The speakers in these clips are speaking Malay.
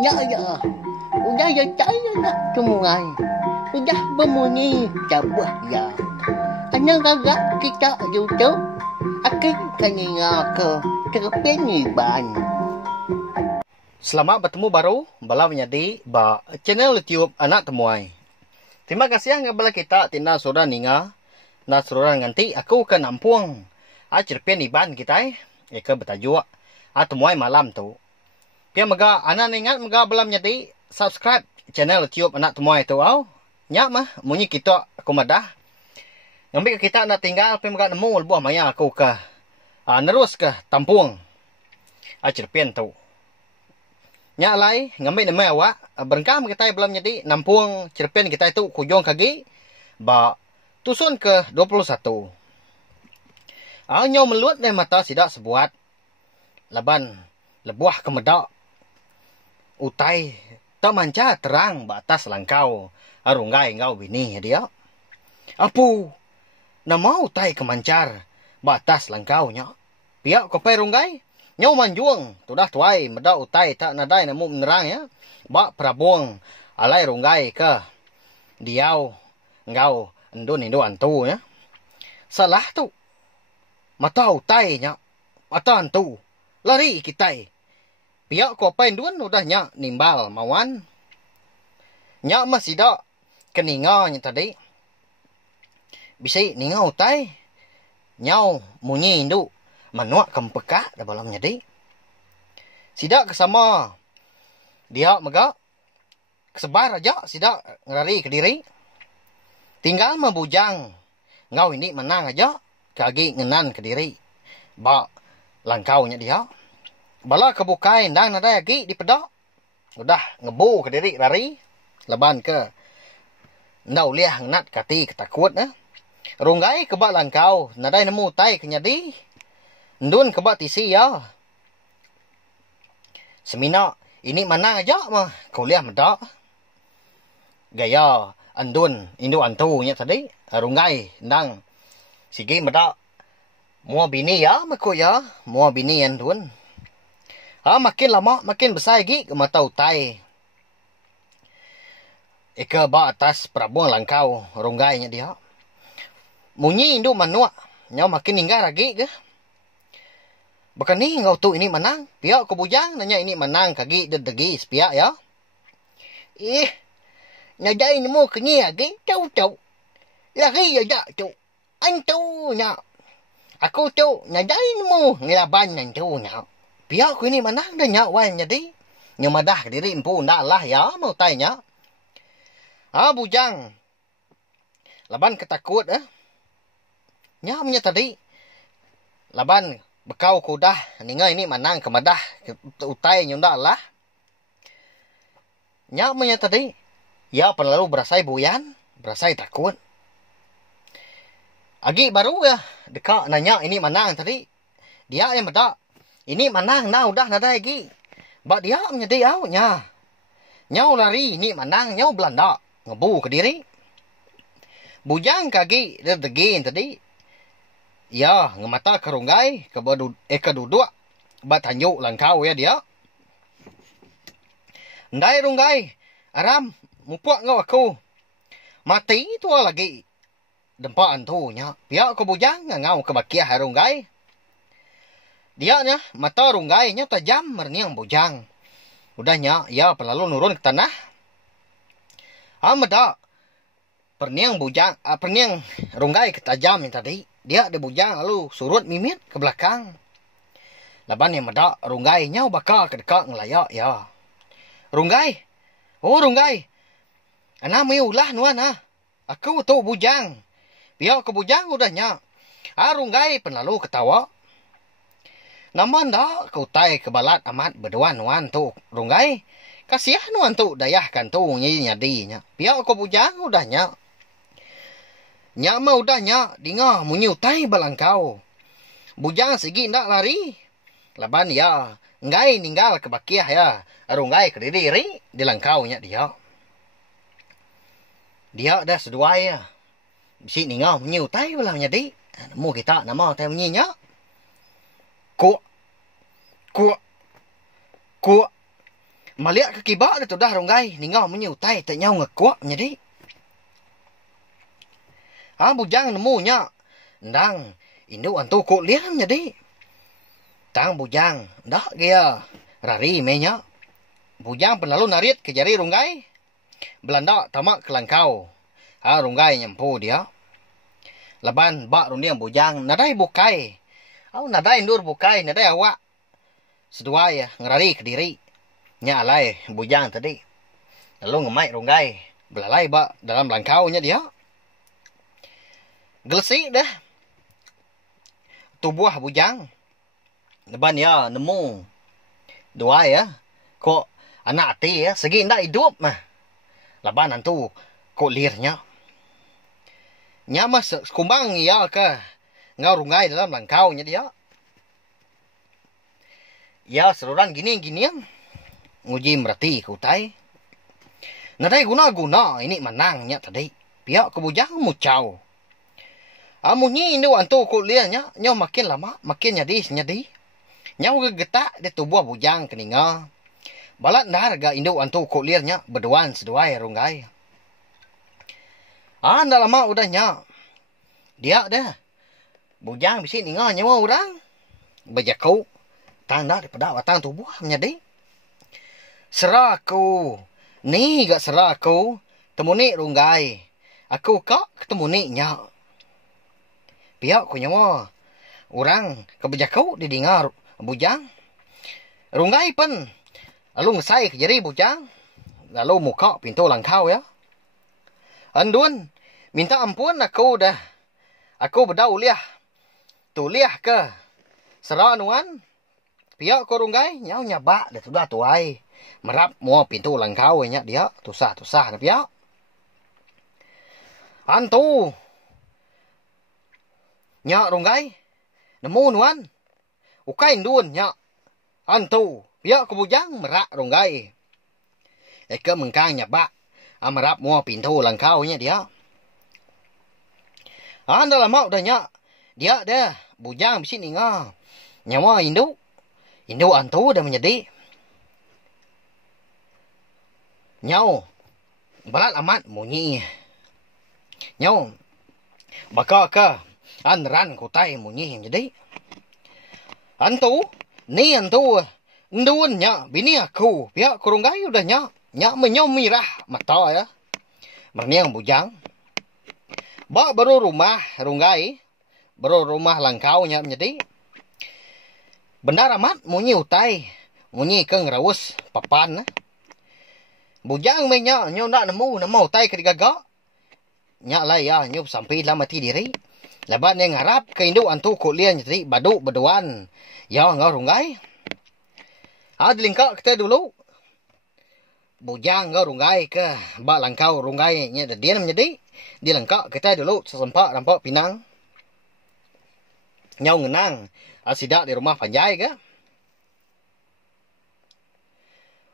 Ya, ya. Udah ya saya nak semua. Udah berbunyi cabut ya. Hanya gagak kita YouTube. Akan kanina ke Cerpen Iban. Selamat bertemu baru bala menjadi ba channel YouTube anak temuai. Terima kasih ngabala kita tina sudah ninga na sudah nganti aku ke nampung. Cerpen Iban kita ke bertajuk temuai malam tu. Pia maga anak ingat maga bala menjadi subscribe channel YouTube anak temuai tu au. Nya mah munyi kita aku madah. Ngambil kita nak tinggal pia maga nemu buah maya aku ke nerus ke tampung. Cerpen tu. Nya lai ngambil nama awak berengkam kita belum jadi nampung cerpen kita itu kujong kaki ba tusun ke 21. Nyaw meluat dari mata sidak sebuat laban lebuah kemedak utai tak manca terang batas langkau arunggai ngau bini dia. Apu nama utai kemancar batas langkaunya. Pihak kopai runggai nyaw manjuang tudah tuai medak utai tak nadai namu menerang ya. Ba prabuang alai runggai ke diau ngau endun indo antu ya. Salah tu mata utai nya mata antu lari kitai. Pihak kopai duan udahnya nimbal mawan. Nya masih dak keninganya tadi. Bisi ninga utai nyau munyi indu manuak kempeka dah balam jadi. Sidak kesama dia mega kesebar aja sidak ngelari ke diri. Tinggal membujang ngau ini menang aja kaki ngenan ke diri. Ba langkaunya dia. Bala kebukai ndang nadai lagi di pedak. Udah ngebu ke diri lari. Leban ke ndau liah ngenat kati ketakut na. Runggai kebak langkau nadai nemu tai kenyadi. Ndun kebak tisi ya. Semina ini menang aja mah kuliah medak. Gaya andun indu antunya tadi. Runggai ndang sigi medak. Mua bini ya maku ya. Mua bini andun. Makin lama makin besar lagi ke mata utai. Ika ba atas prabuang langkau runggainya dia. Munyi indu manuak. Nyaw makin hingga lagi ke. Bukan ni ngau tu ini menang. Pihak ko bujang nanya ini menang kagi dedegi sepiak ya. Nyadai nemu kenyi lagi. Cau. Lagi ya tu. Antu nya. Aku tu nyadai nemu ngelaban antu nya. Pihak ku ini menang dah nyak wan jadi. Nyemadah ke diri empu ndak lah ya mau tanya. Bujang. Laban ketakut Nya punya tadi. Laban bekau kudah ninga ini menang kemadah utai nyunda lah. Nya punya tadi. Ya perlalu berasai buyan, berasai takut. Agi baru ya dekat nanya ini menang tadi. Dia yang medak. Ini menang nah udah nada lagi. Bak dia menjadi awnya. Nyau lari ini menang nyau Belanda. Ngebu ke diri. Bujang kaki dedegin tadi. Ya ngemata kerunggai keduduk. Bak tanjuk langkau ya dia. Ndai runggai. Aram mupuak ngau aku. Mati tu lagi. Dempak antunya. Pihak ke bujang ngau ke bakiah runggai. Dia nya mata runggainya tajam merniang bujang. Udahnya ya perlalu nurun ke tanah. Meda perniang bujang perniang runggai ke tajam yang tadi. Dia ada bujang lalu surut mimit ke belakang. Laban yang meda runggainya bakal ke dekat ngelayak ya. Runggai. Oh runggai. Ana meulah nuan Aku tu bujang. Pihak ke bujang udahnya. Runggai penlalu ketawa. Naman dah kau tai kebalat amat berduan-duan tu runggai. Kasiah nuan tu dayahkan tu nyadinya. Pihak kau bujang udahnya. Nya mah udahnya dinga munyi utai balangkau. Bujang segi ndak lari. Laban ya ngai ninggal ke bakiah ya. Runggai ke diri di langkaunya dia. Dia dah sedua ya. Bisi ninga munyi utai balang nyadi. Nemu kita nama utai munyinya. Kuak. Maliak ke kibak tu dah ronggai. Ningau menyutai tak nyau ngekuak jadi. Bujang nemu nya. Ndang. Induk antu kok liang jadi. Tang bujang. Dah dia. Rari menya. Bujang penalu narit ke jari ronggai. Belanda tamak ke langkau. Ronggai nyampu dia. Laban bak rundiang bujang. Nadai bukai. Nadai ndur bukai. Nadai awak. Sedua ya. Ngerari ke diri. Nya alai bujang tadi. Lalu ngemai ronggai. Belalai bak dalam langkau nya dia. Gelesi dah. Tubuh bujang. Laban ya nemu. Dua ya. Kok anak hati ya. Segi ndak hidup mah. Laban antu kok lirnya. Nya mas kumbang ya ke. Ngau ronggai dalam langkau nya dia. Ya seruran gini-ginian. Nguji merati kutai. Nadai guna-guna ini menangnya tadi. Pihak kebujang mucau. Amunyi ini antu kuliahnya. Nyau makin lama makin nyadi. Nyau gegetak di tubuh bujang keninga. Balat narga induk antu kuliahnya berduaan sedua ya ronggai. Anda lama udahnya. Dia dah. Bujang bisi ninga nyawa orang. Bejakau. Tanda daripada watang tubuh menjadi. Seraku. Ni gak seraku. Temuni ronggai. Aku kak ketemuni nya. Pihak ku nyawa. Orang kebejakau didengar bujang. Ronggai pun. Lalu ngesai ke jari bujang. Lalu muka pintu langkau ya. Andun. Minta ampun aku dah. Aku berdau liah. Tu liah ke. Seranuan. Pihak ku ronggai. Nyau nyabak dah sudah tuai. Merap mua pintu langkau nya dia. Tusah-tusah na pihak. Antu. Nya ronggai. Nemu nuan. Ukain dun nya. Antu. Pihak ku bujang merak ronggai. Eka mengkang nyabak. Merap mua pintu langkau nya dia. Anda lama udah nya. Dia dah. Bujang bisi ninga. Nyawa induk. Induk antu dah menjadi. Nyau. Berat amat munyi. Nyau. Baka ke. Ran kutai munyi jadi. Antu. Ni antu. Ndun nya. Bini aku. Pihak kurunggai udah nya. Nya menyau mirah. Mata ya. Merniang bujang. Baru rumah ronggai. Baru rumah langkau nya menjadi. Benar amat munyi utai. Munyi ke ngerawus papan. Bujang menya nyo nak nemu utai ke digagak. Nya lah ya nyo sampai lah mati diri. Lebat yang harap ke induk antu kuliah jadi baduk berduan. Ya ngau ronggai. Dilingkak kita dulu. Bujang ngau ronggai ke. Bak langkau ronggai nya dia menjadi. Dilengkak kita dulu sesempak nampak pinang. Nyau ngenang. Sidak di rumah panjai ke.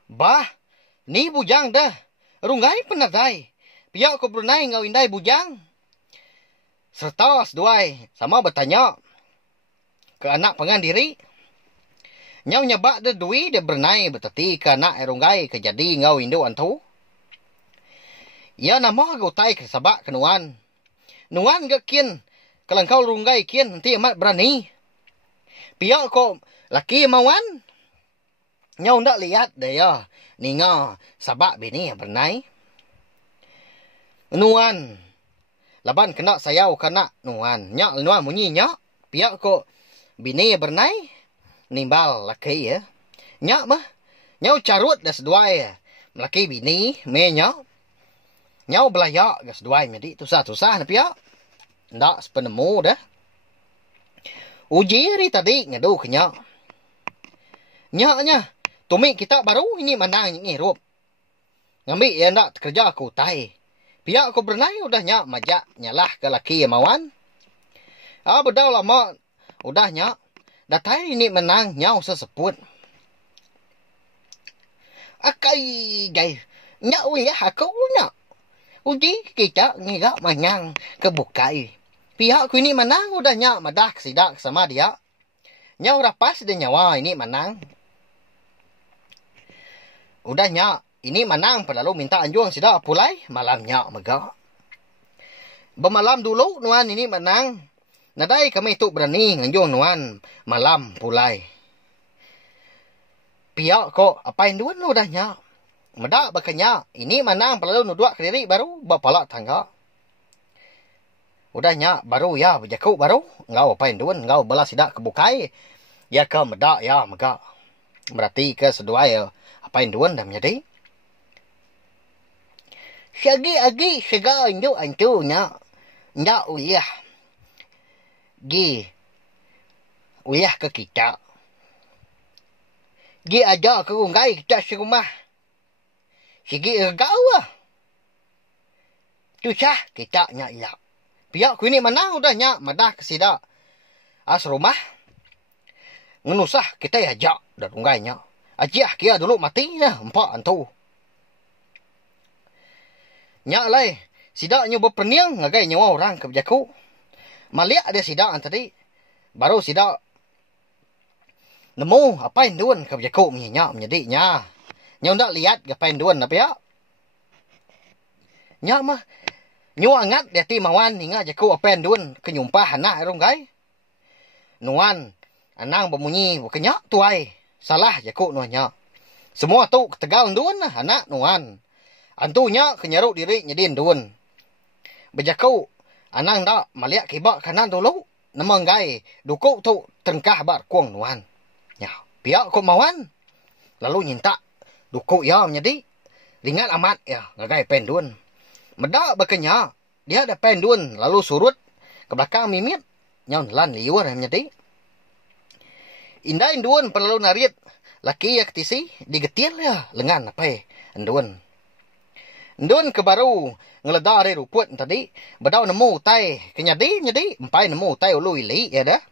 Bah. Ni bujang dah. Ronggai penadai. Pihak ku Brunei ngau indai bujang. Serta seduai. Sama bertanya. Ke anak pengan diri. Nyau nyabak dah dui dia Brunei bertati ke anak ronggai ke jadi ngau induk antu. Ya nama gau tai ke sabak ke nuan. Nuan gak kian. Kelangkau ronggai kian nanti amat berani. Pihak ko laki mauan. Nyau ndak lihat dah ya. Ninga sabak bini bernai. Nuan. Laban kena sayau kena nuan. Nyak nuan munyi nyak. Pihak ko bini bernai. Nimbal laki ya. Nyak mah. Nyau carut dah seduai ya. Laki bini me nyak. Nyau belayak dah seduai jadi. Tusah-tusah na pihak. Ndak sepenemu dah. Uji hari tadi ngadu ke nyak. Nyaknya. Tumi kita baru ini menang ni rup. Ngambil ya ndak kerja aku tai. Pihak aku bernai udah nyak majak nyalah ke laki yang mawan. Bedau lama udah nyak. Datai ini menang nyau seseput. Akai gay. Nyak ya aku nyak. Uji kita ngigak manyang kebukai. Pihak aku ini menang udah nyak madah sidak sama dia. Nyau rapas dan nyawa ini menang. Udahnya, ini menang lalu minta anjuang sida pulai malamnya mega. Bermalam dulu nuan ini menang. Nadai kami tu berani anjuang nuan malam pulai. Pihak kok apain duan udahnya. Meda bakanya ini menang lalu nudua ke diri baru bapalak tangga. Udahnya baru ya berjaku baru ngau apain duan ngau balas sida kebukai. Ya ke meda ya mega. Berarti ke sedua ya apain duan dah menjadi. Sagi-agi sega anju antunya. Ndak uliah. Gi. Uliah ke kita. Gi ada ke rungai kita serumah. Sigi ergau lah. Tusah kita nyak ilak. Pihak ku ini menang udahnya. Madah kesida. Serumah. Ngenusah kita ya jak. Dan rungainya. Ajiah kia dulu mati ya. Empat antu. Nyak lai. Sida nyo berperniang. Ngagai nyawa orang ke berjaku. Maliak dia sida tadi. Baru sida. Nemu apain duan ke berjaku. Nyak menjadinya. Nyo ndak lihat gapain duan apa ya? Nyak mah. Nyo angat dia ti mawan hingga jaku apain duan. Kenyumpah anak runggai. Nuan. Anang bemunyi. Bukannya tuai. Salah jaku nuannya. Semua tu ketegal duan lah. Anak nuan. Antunya kenyaruk diri nyedin duan. Berjaku. Anang dak maliak kibak kanan dulu. Nama ngai. Dukuk tu tengkah bar kuang nuan. Ya. Pihak kok mawan. Lalu nyinta. Dukuk ya menjadi. Ringat amat ya. Ngagai penduan. Medak bakanya. Dia ada penduan. Lalu surut. Ke belakang mimit. Nyaun lan liur menjadi. Indah induan perlalu narit. Laki ya ketisi. Digetil ya. Lengan apa ya. Induan. Induan ke baru. Ngeledar dari ruput tadi. Bedau nemu tai. Kenyadi. Nyadi. Empai nemu tai ulu ili. Ya dah.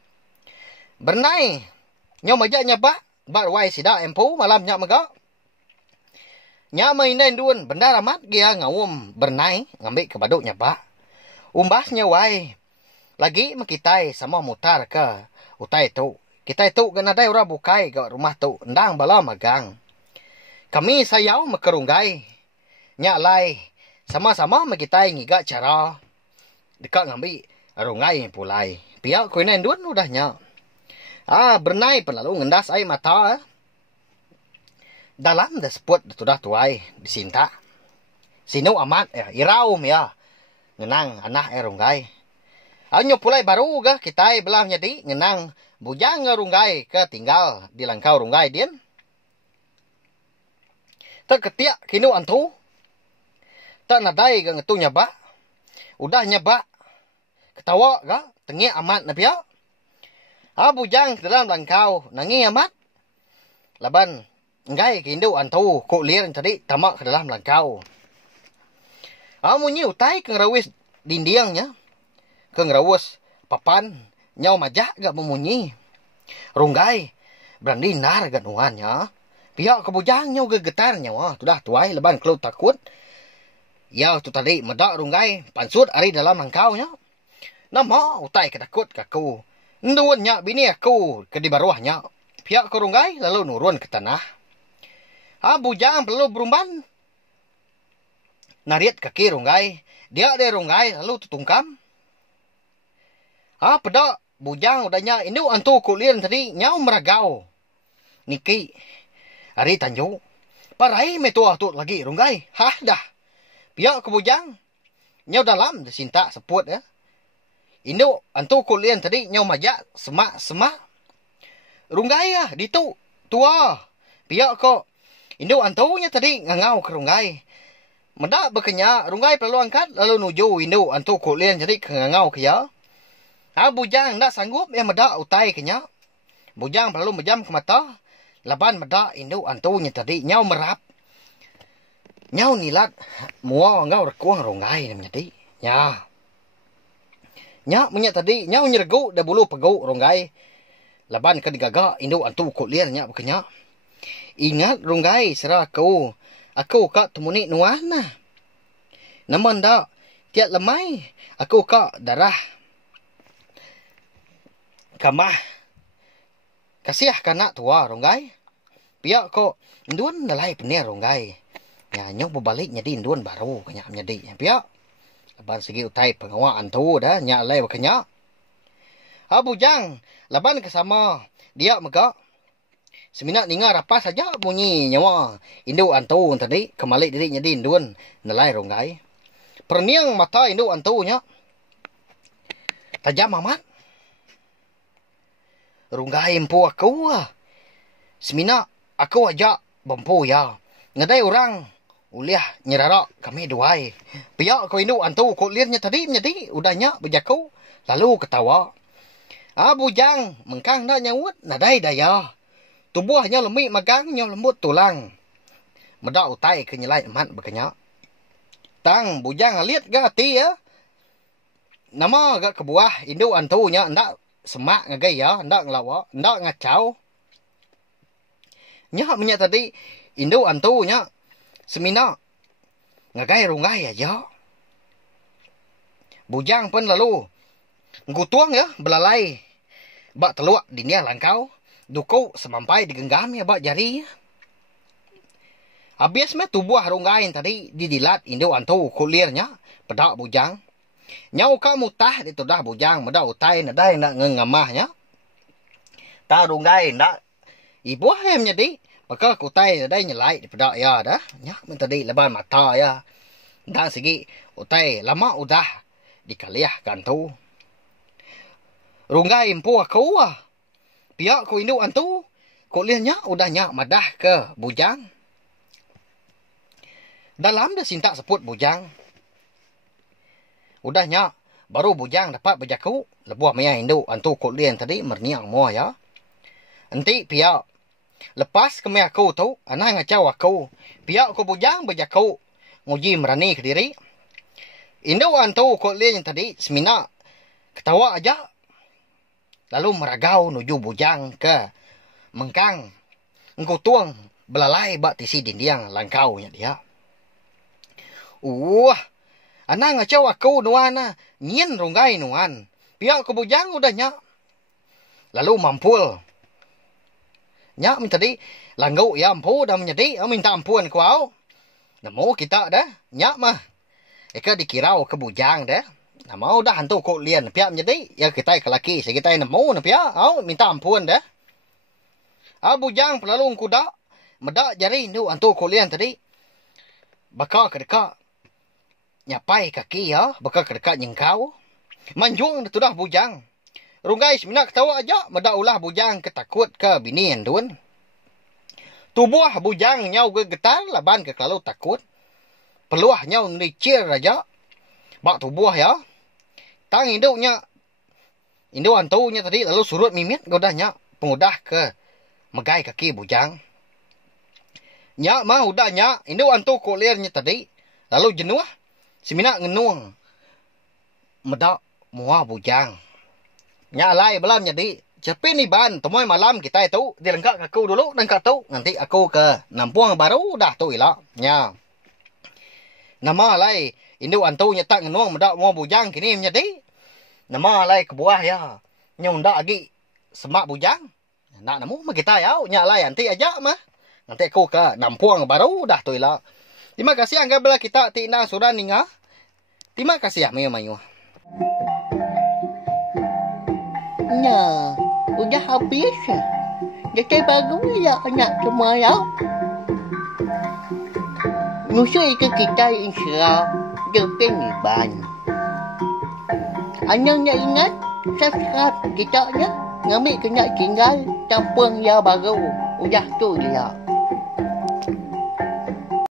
Bernai. Nyaw majak nyabak. Bar wai sida empu. Malam nyak megak. Nya main dan duan benda ramat dia ngawum bernai ngambil ke baduk nyaba. Umbasnya wai. Lagi makitai sama mutar ke utai tu. Kita itu kena ada orang bukai ke rumah tu. Ndang bala magang. Kami sayau makerunggai. Nya lai. Sama-sama makitai ngiga cara. Dekat ngambil rungai pulai. Pihak kuinan duan udahnya. Bernai lalu ngendas air mata. Dalam dah seput sudah tuai disinta. Sinu amat ya, iraum ya. Ngenang anak runggai. Anyo pulai baru ga kita belah jadi ngenang bujang runggai ke tinggal di langkau runggai din. Tak ketiak kinu antu. Tak nadai ga ngetu nyaba. Udah nyaba. Ketawa ga tengi amat na pia. Bujang dalam langkau nangi amat. Laban ngai kindu antu kok liar tadi tamak ke dalam langkau. Munyi utai ke ngerawis dindiangnya. Ke ngerawis papan. Nyau majak gak memunyi. Runggai. Berani nar gak nuannya. Pihak kebujang nyau gegetar nyawa. Sudah tuai leban kelut takut. Ya tu tadi medak runggai. Pansut ari dalam langkaunya. Nama utai ketakut kaku. Nduannya bini aku ke di baruahnya. Pihak ke runggai lalu nurun ke tanah. Bujang perlu berumban. Nariat kaki runggai. Dia ada runggai lalu tutungkam. Pada bujang udahnya. Ini antu kulian tadi nyau meragau. Niki. Hari tanju. Parai metua tu lagi runggai. Dah. Pihak ke bujang. Nyau dalam disinta seput ya. Ini antu kulian tadi nyau majak. Semak. Runggai ya. Ditu. Tua. Pihak kok. Indo antunya tadi ngangau ke runggai. Medak bekenya runggai perlu angkat lalu nuju indo antu kulian jadi ngangau ke ya. Bujang ndak sanggup ya medak utai kenya. Bujang perlu menjam ke mata. Laban medak indo antunya tadi nyau merap. Nyau nilat mua ngau rekuang runggai menjadi. Nya punya tadi nyau nyergu dah bulu pegu runggai. Laban ke digaga indo antu kulian nya bekenya. Ingat runggai serah aku. Aku kak temuni nuana. Namun dak. Tiap lemai. Aku kak darah. Kamah. Kasiah kanak tua runggai. Pihak kok Indun nalai penir ronggai. Ya nyok berbalik jadi Indun baru kanya menjadi. Pihak laban segi utai pengawaan tu dah nyak lai bakanya. Bujang laban kesama dia megak. Seminat ninga rapas saja bunyi nyawa. Induk antu tadi kembali diri jadi Indun nalai ronggai. Perniang mata induk antunya tajam amat. Ronggai empu aku Semina aku ajak bampu ya. Ngadai orang uliah nyerarak kami duai. Pihak kau induk antu kau lihatnya tadi menjadi udahnya berjaku lalu ketawa. Bujang mengkang nak nyawut nadai daya. Tubuhnya lemik magang nyaw lembut tulang. Medak utai ke nyelai emat berkenyak. Tang bujang lihat ga hati ya. Nama ga kebuah induk antunya ndak semak ngagai ya, ndak ngelawa, ndak ngacau. Nya minyak tadi induk antunya semina ngagai rungai aja. Bujang pun lalu ngutuang ya belalai. Bak teluak dinia langkau, duku semampai digenggam ya bak jari. Habis me tubuh rungai tadi didilat induk antu kulirnya pedak bujang. Nyau ka mutah itu dah bujang medak utai nadai nak ngengamahnya. Ta rungai ndak ibu hem jadi maka kutai nadai nyelai di pedak ya dah. Nya men tadi leban mata ya. Dan segi utai lama udah dikaliah kan tu. Rungai empu aku pihak ku induk antu kuliahnya udahnya madah ke bujang. Dalam dah sintak sebut bujang. Udahnya baru bujang dapat berjaku lebuah maya induk antu kuliah tadi merniang mua ya. Nanti pihak lepas kami aku tu anak ngacau aku. Pihak ku bujang berjaku nguji merani ke diri. Induk antu kuliah tadi semina ketawa aja. Lalu meragau nuju bujang ke mengkang. Engkau tuang belalai bak tisi dindiang langkaunya dia. Anak ngacau aku nuan nyen ronggai nuan. Pihak ke bujang udahnya. Lalu mampul. Nyak minta tadi langgau ya ampu dah menjadi minta ampun kau. Namo kita dah nyak mah. Eka dikirau ke bujang dah. Nama udah hantu kok lian pihak menjadi ya kita kelaki sekitar namo na pihak minta ampun dah. Bujang pelalung kuda medak jari nu hantu kok lian tadi. Bakal kedeka nyapai kaki ya, bakal kedekat nyengkau. Manjung tu dah bujang. Runggai semina ketawa aja, medak ulah bujang ketakut ke bini endun. Tubuh bujang nyau gegetar laban ke kalau takut. Peluah nyau nricir aja. Bak tubuh ya. Tang induknya. Induk antunya tadi lalu surut mimit godahnya. Pengudah ke megai kaki bujang. Nyak mah udahnya. Induk antu kulirnya tadi. Lalu jenuh. Semina ngenuang. Medak mua bujang. Nyak lai belam jadi. Cepin ni ban. Temuai malam kita itu. Dilengkak aku dulu. Lengkak tu. Nanti aku ke Nampuang baru. Dah tu ilah. Nya. Nama lai. Induk antunya tak ngenuang. Medak mua bujang. Kini menjadi. Nama lai kebuah ya. Nyong dak lagi. Semak bujang. Nak namu mah kita ya. Nyak lai nanti aja mah. Nanti aku ke Nampuang baru. Dah tu ilah. Terima kasih angga bela kita tina sudah ninga. Terima kasih ya mayu. Nah, udah habis. Jadi baru ya anak semua ya. Musuh itu kita insya depan iban. Anaknya ingat subscribe kita ya. Ngambil kena tinggal tampung ya baru. Udah tu dia.